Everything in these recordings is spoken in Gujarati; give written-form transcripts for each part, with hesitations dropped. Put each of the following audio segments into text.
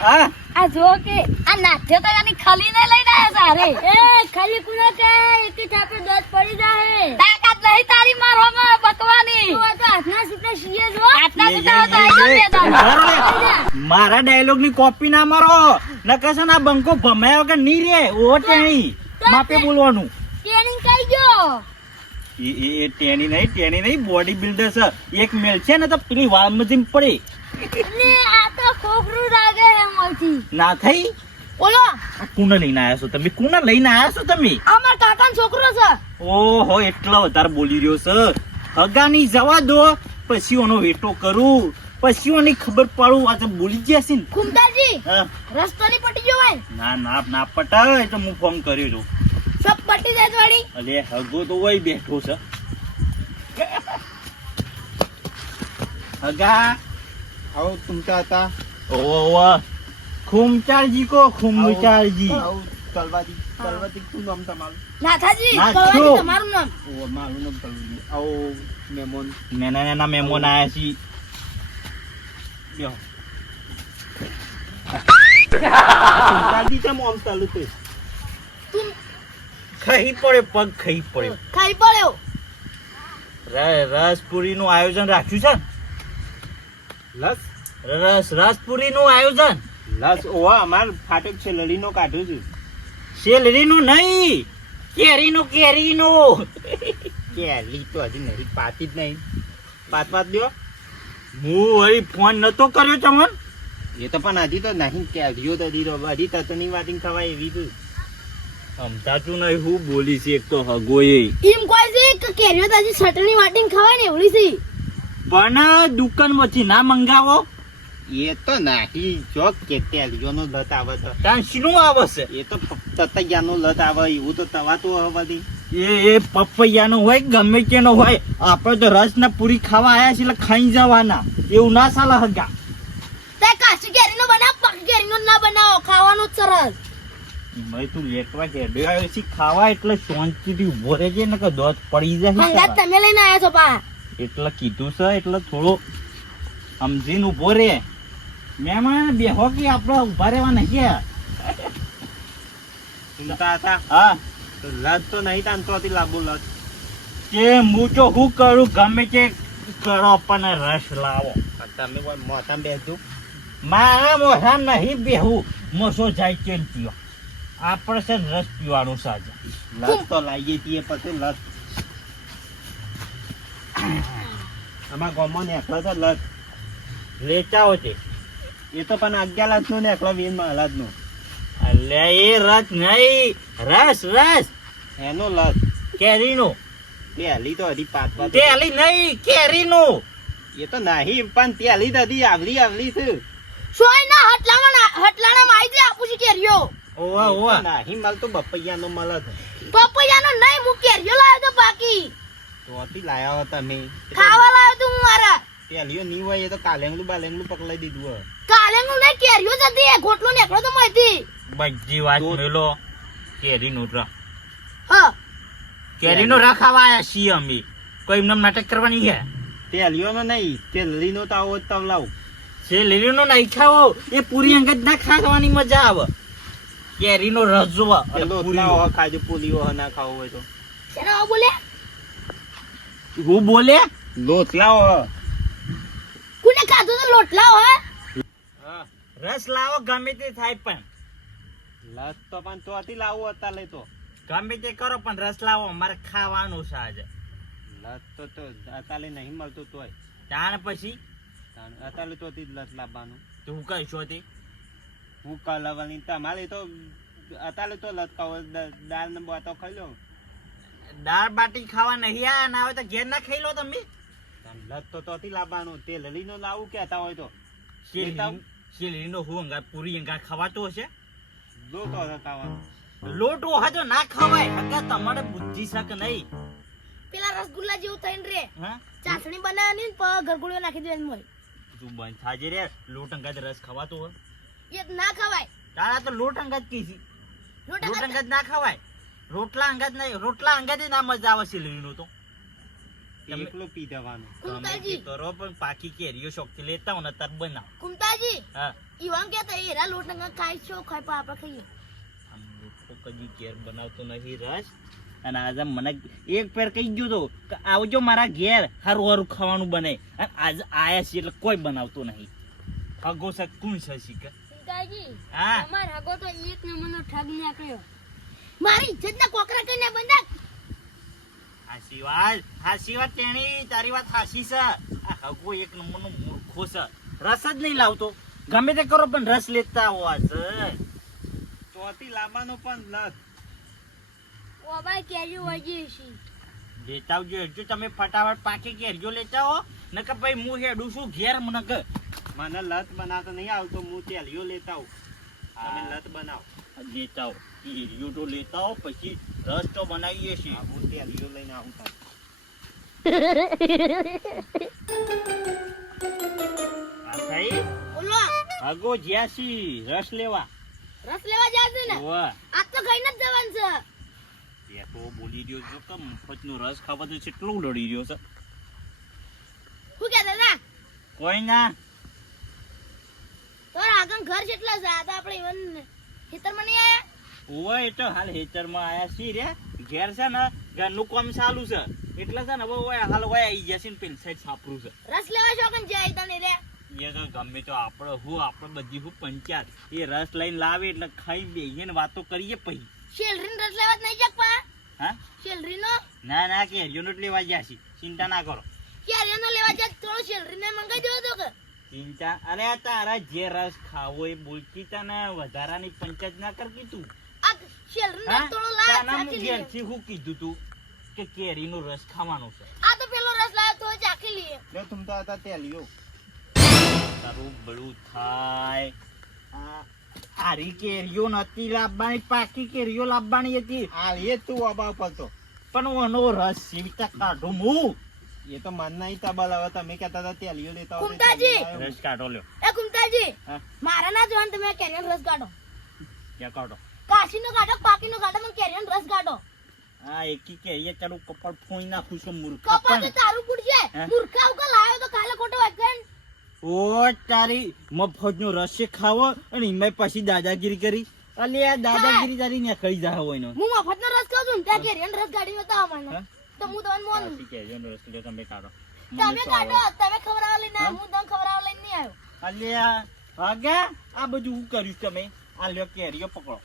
હા આ જો કે આ નાથ્યો તો એની ખલી ને લઈને આયા સારે એ ખલી કુના કે એક ચાપે દોત પડી જાય તાકાત નહીં તારી મારવામાં બકવાની તો હાથના છૂટે સીએ જો હાથના છૂટા તો આઈ મારા ડાયલોગ ની કોપી ના મારો નકર ના બંકો ભમાયા વગર ની રે ઓ ટેણી માપે બોલવાનું ટ્રેનિંગ કઈ ગયો એ ટેણી નહીં બોડી બિલ્ડર છે એક મેલ છે ને તો પેલી વાળ મજીમ પડે ને આ તો ખોખરું લાગે હે મોથી ના થઈ ઓલો કુને લઈને આયા છો તમે કુને લઈને આયા છો તમે અમાર કાકાનો છોકરો છે ઓહો એટલો વધારે બોલી રહ્યો છે હગાની જવા દો પછી ઓનો વેટો કરું પછી ઓની ખબર પાડું આજે બોલી જશે ને કુમતાજી હા રસ્તો ની પટી ગયો ભાઈ ના પટાય તો હું ફોન કર્યો છું સબ પટી જાય વાળી અલે હગો તો વઈ બેઠો છે હગા आओ तुमचा आता ઓવા ખુમચારજી કો ખુમચારજી आओ तलवादी तू नाम तमाल નાથાજી નાથો. કહેવાય તમારું નામ ओ मालूम नाम तलवादी आओ मेमोन નાના મહેમાન આયા છી લ્યો तुमचादी चा मॉम चालू ते તું ખાઈ પડે પગ ખાઈ પડે ખાઈ પડ્યો રસપુરી નું આયોજન રાખ્યું છે लस રસપુરી નું આયોજન लस ओवा અમાર ફાટક છે લડીનો કાઢ્યો છે શેલરી નું નહીં કેરી નું કેલી તો હજી નહીં પાતી જ નહીં પાત દ્યો હું વળી ફોન નતો કર્યો તમને એ તો પણ હજી તો નહીં કેરીઓ તો દીધો હજી તતની વાતી ખવાય એવી તો સમજાતું નહીં હું બોલી છે એક તો હગો એ એમ કોઈ છે કે કેરીઓ તાજી સટની વાટીને ખવાય ને એવડી છે પણ દુકાન માંથી ના મંગાવો એ તો નહીં જો કે તેલીઓનો લત આવે તો ત્યાં શું આવે છે એ તો તતૈયાનો લત આવે એવું તો તવા તો બધી એ પપૈયાનો હોય ગમે તેનો હોય આપણે તો રસ ના પૂરી ખાવા આયા છે એટલે ખાઈ જવાના એવું ના ચાલે હગા તે કાચી કેરીનો બનાવ પાકી કેરીનો ના બનાવો ખાવાનો જ સરસ મેં તું લેટવા હેડ્યો આવ્યો છે ખાવા એટલે શાંતિથી ઉભો રહેજે ને કે દોત પડી હંગાત જાય તમે લઈને આયા છો પા એટલે કીધું છે એટલે થોડો સમજીને ઉભો રે મેં બેહો કે આપણે ઉભા રહેવા નહીં સુનતા હતા હા તો લત તો નહીં તાનતો હતી લાંબુ લત કે હું તો શું કરું ગમે તે કરો પણ રસ લાવો તમે કોઈ મોટા બેસજો મારા મોઢા નહીં બેહું મોસો જાય કેમ પીવો આપણે છે ને રસ પીવાનું સાજે લત તો લાગી છીએ પછી લત આમાં ગોમો નેકળો છે લત લેચાઓ છે એ તો પણ 11 લાખ નો નેકળો વીરમાં હલાદ નો એટલે એ રસ નહીં રસ એનો લત કેરીનો પહેલી તો હજી પાતવા તેલી નહીં કેરીનો એ તો નહીં પણ પહેલી તો હજી આવલી છે સોય ના હટલાણા માં આવી જાય આપું છે કેરીઓ ઓવા ઓવા નહીં મળતો બપૈયાનો મળે છે પપૈયાનો નહીં હું કેરીઓ લાવ્યો તો બાકી તો હતી લાયા હતા મેં ખાવા લાવ્યો તો હું મારા પહેલીઓ નહીં હોય એ તો કાલેંગલું બાલેંગલું પકડાઈ દીધું હોય કાલે હું નહીં કેરીઓ જતી ગોટલો નીકળો તો મયથી બધી વાત મેલો કેરીનો રસ હા કેરીનો રસ ખાવા આયા છીએ અમે કોઈ એમને નાટક કરવાની છે પહેલીઓનો નહીં તેલીનો તો આવો તવ લાવું છે લીલીનો નહીં ખાવો એ પૂરી અંગત ના ખાવાની મજા આવે કેરીનો રસ જોવા અને પેલો પૂરી ના હોય ખાજો પોલીઓ ના ખાવો હોય તો શેના બોલે હું બોલે લોટ લાવો કોને ખાધું તો લોટલા હો રસ લાવો ગમે તે થાય પણ લત તો પણ તો હતી લાવું હતા લઈ તો ગમે તે કરો પણ રસ લાવો અમારે ખાવાનું છે આજે લત તો અત્યારે નહીં મળતું તોય જાણ પછી અત્યારે તો હતી લત લાવવાનું તું કહીશો તે હું કલાવવાની તમારે તો અત્યારે તો લત ખાવો દાળ ને બાતો ખાઈ લો દાળ બાટી ખાવા નહીં આ ના હોય તો ઘેર ના ખાઈ લો તમે લત તો હતી લાવવાનું તે લલીનો લાવું કેતા હોય તો શેલીનો હું અંગા પૂરી અંગા ખવાતો હશે લો તો ખાવાનું લોટ ઓહા જો ના ખવાય હગા તમારે બુદ્ધિ શક નહીં પેલા રસગુલ્લા જેવું થઈને રે હા ચાસણી બનાવવાની ને ગરગુડિયો નાખી દેવાની મોય તું બંધ થાજે રે લોટ અંગા રસ ખવાતો હોય એ ના ખવાય તારા તો લોટ અંગા જ કીધી લોટ લોટ અંગત અંગા જ ના ખવાય રોટલા અંગા જ નહીં રોટલા અંગા જ ના મજા આવે શેલીનો તો તમે એકલો પી દેવાનું. તમે કુંતાજી જે કરો પણ પાકી કેરીઓ શોખથી લેતા હો ને તાર બનાવ. કુંતાજી હા ઈવાન કે તો એરા લોટ નંગા ખાઈ છો ખાઈ પા આપણે ખાઈએ આમ લોકો કદી ઘેર બનાવતો નહીં રસ. અને આજે મને એક પેર કહી ગયો તો કે આવજો મારા ઘેર હારું હારું ખાવાનું બને. અને આજે આયા છે એટલે કોઈ બનાવતો નહીં. હગો છે કોણ છે શીખે? કુંતાજી હા તમાર હગો તો એક નંબરનો ઠગ નીકળ્યો મારી ઇજ્જતના કોકરા કઈને બંધા હાસી વાત તેણી તારી વાત હાસી છે. આ હગો એક નંબરનો મૂર્ખો છે. રસ જ નહીં લાવતો. ગમે તે કરો પણ રસ લેતા હોવા છે. ચોથી લાવવાનો પણ લત. ઓ ભાઈ કેજો વજી છે લેતા આવજો. જો તમે ફટાફટ પાકી કેરીઓ લેતા હો નકર ભાઈ હું હેડું છું ઘેર. મને કે મને લત બનાવતો નહીં આવતો. હું તેલીઓ લેતા આવું. તમે લત બનાવો. લેતા હો કેરીઓ તો લેતા હો પછી રસ તો બનાવીએ છીએ. હા, હું તેલીઓ લઈને આવું તાર. આ થઈ બોલો હગો જ્યાસી રસ લેવા. રસ લેવા જાશે ને વાહ આજ તો ખાઈને જ જવાનું છે એ તો બોલી રહ્યો છો કે મફતનો રસ ખાવા તો કેટલું લડી રહ્યો છે. શું કે દાદા કોઈ ના તો આગળ ઘર કેટલા છે આ તો આપણે ઈવન ખેતરમાં નહીં આયા ઓય એ તો હાલ હેતરમાં આયા છીએ રે. ઘેર છે ને ઘરનું કામ ચાલુ છે એટલે છે ને હવે ઓય હાલ ઓય આવી જશે ને પેલી સાઈડ સાપરું છે. રસ લેવા છો કે જાય તને રે એ તો ગમે તો આપણે બધી હું પંચાયત એ રસ લઈને લાવે એટલે ખાઈ બેહીએ ને વાતો કરીએ પછી. શેલરીનો રસ લેવા જ નહીં જકપા હા શેલરીનો ના કેરીઓનો જ લેવા જ્યાસી. ચિંતા ના કરો. કેરીનો લેવા જાય થોડો શેલરીને મંગાઈ દેવો તો કે ચિંતા અરે તારા જે રસ ખાવો એ બોલતી તને વધારાની પંચાયત ના કરતી તું. આ શેલરીનો હા? રસ થોડો લાવ તાના હું ચાખી લઈએ ઘેરથી હું કીધું તું કે કેરીનો રસ ખાવાનો છે. આ તો પેલો રસ લાવ્યો તો ચાખી લઈએ લે તુમ તો હતા તેલીઓ. તારું બળું થાય. આરી કેરીઓ નથી લાવવાની પાકી કેરીઓ લાવવાની હતી. આ એ તું અબા પડતો. પણ ઓનો રસ સીવતા કાઢું હું. એ તો મન નહીં તબલ. હવે તમે કહેતા હતા તેલીઓ લેતા આવો તો કુંતાજી! તેલીઓ લાવ્યો. રસ કાઢો લ્યો. એ કુંતાજી હા મારા ના જોવાનું તમે કેરીનો રસ કાઢો ક્યાં કાઢો? કાશીનો કાઢો પાકીનો કાઢો મને કેરીનો રસ કાઢો આ એકી કેરીએ તારું કપાળ ફોઈ નાખું છું મૂર્ખ. કપા તો તારું પૂછજે હે? મૂર્ખા ઉકા લાવ્યો તો કાલે ખોટો વાગન ઓ તારી મફતનો રસ છે ખાવો અને એમાં પછી દાદાગીરી કરી. અલે આ દાદાગીરી તારી ને ખાઈ જા હોય નો. હું મફતનો રસ ખાઉં છું ને ત્યાં કેરીનો રસ કાઢી બતાવો મને હા? તો હું તમને મોનું પાકી કેરીઓનો રસ લ્યો તમે કાઢો. તમે કાઢો તમે ખવડાવવા લઈને આવ્યો હું તમને ખવડાવવા લઈને નહીં આવ્યો અલ્યા વાગા આ બધું હું કર્યું તમે. આ લ્યો કેરીઓ પકડો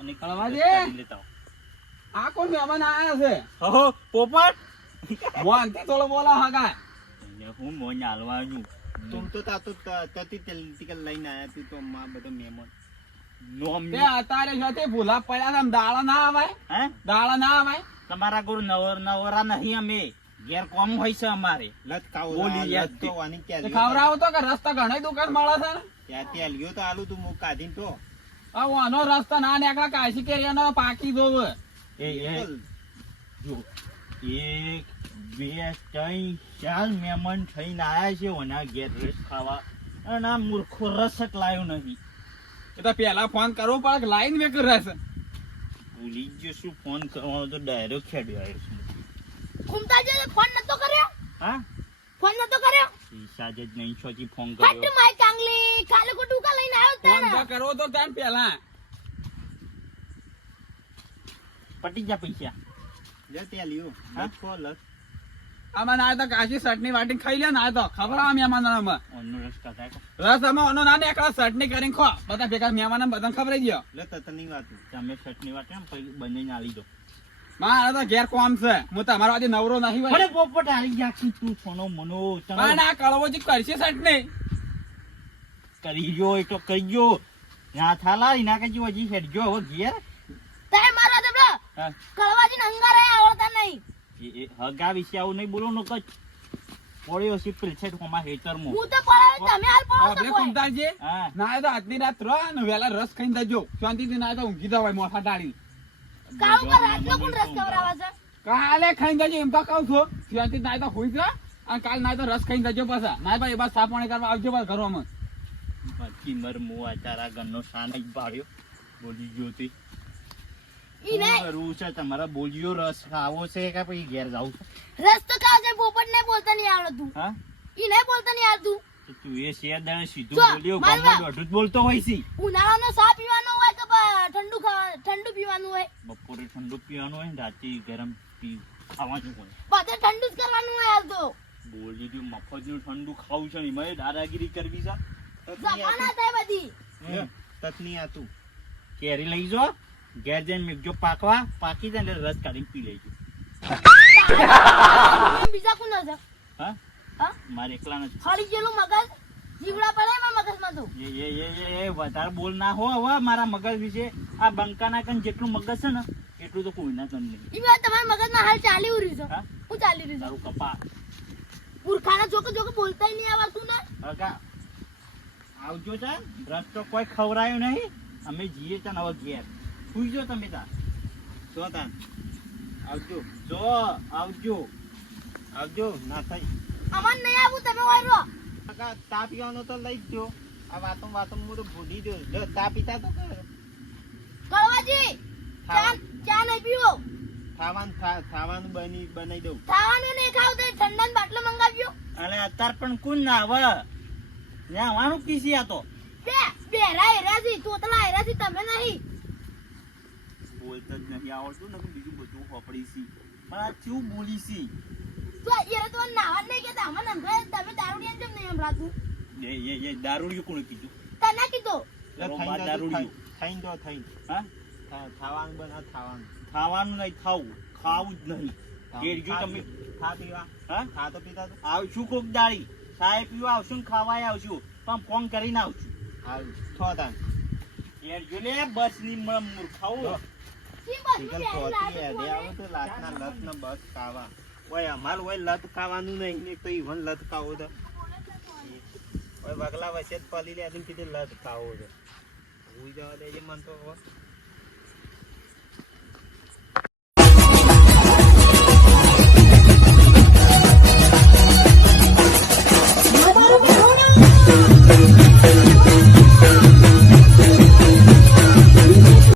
અને કળવાજી! રસ કાઢી લેતા આવો. આ કોણ મહેમાન આયા છે હો પોપટ મોનથી થોડો બોલા હગા એટલે હું મોન હાલવાનું. તુમ તો તાતો તતી તેલ લઈને આયા તું તો માં બધો મહેમાન. નોમ તે અત્યારે સાથે ભૂલા પડ્યા છે દાડા ના આવાય હે દાડા ના આવાય તમારા ગુરુ નવરા નહીં અમે. ઘેર કોમ હોય છે અમારે. લત ખાવો. બોલી આ યાદ લત તો આની તે તેલીઓ. ખવડાવો તો કે રસ્તા ઘણી દુકાન મળે છે ને ત્યાં તેલીઓ તો આલું તું હું કાઢીને તો. આ વાનો રસ્તા ના નીકળે કાશી કેરીનો પાકી જોવે એ જો 1 2 3 4 મહેમાન થઈને આયા છે ઓના ઘેર રસ ખાવા અને આ મૂર્ખો રસ જ લાવ્યો નથી. એ તો પેલા ફોન કરવો પડે કે લાઈન વેકર રહેશે ભૂલી ગયો શું ફોન કરવાનો તો ડાયરેક્ટ ખેડ્યો આવ્યો છું. કુંતાજી ફોન નતો કર્યો હા ફોન નતો કર્યો સાજે જ નહીં છોથી ફોન ફટ કર્યો. માય કાંગલી કાલે ખોટું કા લઈને આવ્યો ફોન તો તારા કરવો તો ત્યાં પેલા પટી જા પૈસા. લે તેલીઓ. હા? લત ખો લત. આમાં ના તો કાશી ચટણી વાટી ખાઈ લે ના તો ખબર આ મહેમાન ઓનો રસ કાઢાય કો. રસ આમાં ઓનો ના નીકળે ચટણી કરીને ખો બધા ભેગા મહેમાન બધાને ખબર ગયો લે તતની વાત. તમે ચટણી વાટે ને પછી બંને આલી દો. મારે તો ઘેર કોમ છે હું તમારો આજે નવરો નહીં હોય અરે પોપટ હારી ગયા છું તું સોનો મનો. તમે પણ આ કળવોજી કરશે ચટણી કરી ગયો એ તો કરી ગયો. ના થાલા એના કે હજી હેડ ગયો હવે ઘેર. તારે મારો દબડો હા કળવાજી નંગારે આવડતા નહીં એ હગા વિશે આવું નહીં બોલો નો કચ. પડ્યો છે પેલસેટ કોમાં હેતરમાં. હું તો પડાવે તમે હાલ પડો આપણે તો કોઈ કુંતાજી હા ના એ તો આજની રાત રહો ને વહેલા રસ ખાઈને જજો શાંતિથી ના એ તો ઊંઘી જવાય મોથા ડાળી કાળું કા રાતનો કોણ રસ ખવડાવે છે કાલે ખાઈને જજો એમ તો કહું છું શાંતિ ના એ તો હુઈ જા અને કાલ ના એ તો રસ ખાઈને જજો પાછા ના ભાઈ એ બાદ સાફ પાણી કરવા આવજો પાછા ઘરમાં બાકી મર મો આ તારા ઘરનો શાન જ પાડ્યો બોલી ગયો તે. ઈ નહીં. શું કરવું છે તમારે? બોલિયો રસ ખાવો છે કે પછી ઘેર જાવું છે? રસ તો ખાવ છે, પોપટ ને બોલતા નહીં આવડતું. હા ઈ નહીં બોલતા નહીં આવડતું. તો તું એ શેર દાડે સીધું જો, બોલ્યો મારવા. ગામમાં દોઢું જ બોલતો હોય છે. ઉનાળાનો સા પીવાનો હોય કે ઠંડુ પીવાનું હોય? બપોરે ઠંડુ પીવાનું હોય ને રાતે ગરમ ખાવાનું હોય. બધે ઠંડુ જ કરવાનું હોય હાલ તો. બોલી રહ્યું મફતનું ઠંડુ ખાવું છે ને એમાં દાદાગીરી કરવી છે. જમાના થાય બધી. તતની આતું કેરી લઈ જો ઘેર જઈને મેઘજો પાકી જાય ને રસ કાઢીને પી લેજો. બીજા કોણ છે? હા હા? મારે એકલા નથી. હળી ગયેલું મગજ જીવડા પડે એમાં મગજમાં તો. એ વધારે બોલ ના હો હવે મારા મગજ વિશે. આ બંકાના કન જેટલું મગજ છે ને એટલું તો કોઈના કન નહીં. ઈ વાત તમારા મગજમાં હાલ ચાલી રહ્યું છે. હા? હું ચાલી રહ્યું તારું કપા છે? પુરખાના જોકે બોલતાય નહીં આવડતું ને. હગા આવજો ચાલ. રસ તો કોઈ ખવરાયો નહીં. અમે જઈએ ચાલ હવે ઘેર. સુઈ જો તમે તાર. જો તાન આવજો જો આવજો. આવજો ના થઈ અમાર નહીં આવું, તમે હોય રહો. કાકા ચા પીવાનો તો લઈ જ જો. આ વાતો હું તો ભૂલી ગયો. જો ચા પીતા તો કર. કળવાજી ચા નહીં પીવો. ખાવાનું બનાવી દઉં. ખાવાનું નહીં ખાવ તો ઠંડાનો બાટલો મંગાવ્યો. અને અત્યારે પણ કોણ ના આવે ત્યાં આવવાનું કીસી આ તો બેરા હેરાથી તોતલા હેરાથી તમે નહીં. બોલતા જ નહીં આવડતું ને બીજું બધું હોપડી સી પણ આ કેવું બોલી સી. તો યાર તો નાવા નહીં કેતા અમને સંભળાય. તમે દારૂડિયા જેમ નહીં સંભળાતું. એ દારૂડિયું કોણે કીધું? તને કીધું. ખાઈને જો થઈ. હા ખાવાનું બના ખાવાનું. ખાવાનું નહીં ખાવું જ નહીં. કેરજો તમે ખા પીવા. હા ખા તો પીતા તો આવશું કોક દાડી ચાય પીવા આવશું ને ખાવાય આવશું પણ ફોન કરીને આવશું. હાલ થો તાન. કેરજો લે બસ ની મૂર્ખાઓ. ઈ બસ ઠીકલ બેરી પોતી લાગે હેડે કોને? આવો તો લાતના લત ને બસ ખાવા. ઓય અમાર ઓય લત ખાવાનું નહીં ને તો ઈવન લત ખાવો તો. ઓય વગલા વચ્ચે જ પલી લે કીધું લત ખાવો છે. હુઈ જવા દેજે મન તો હવે.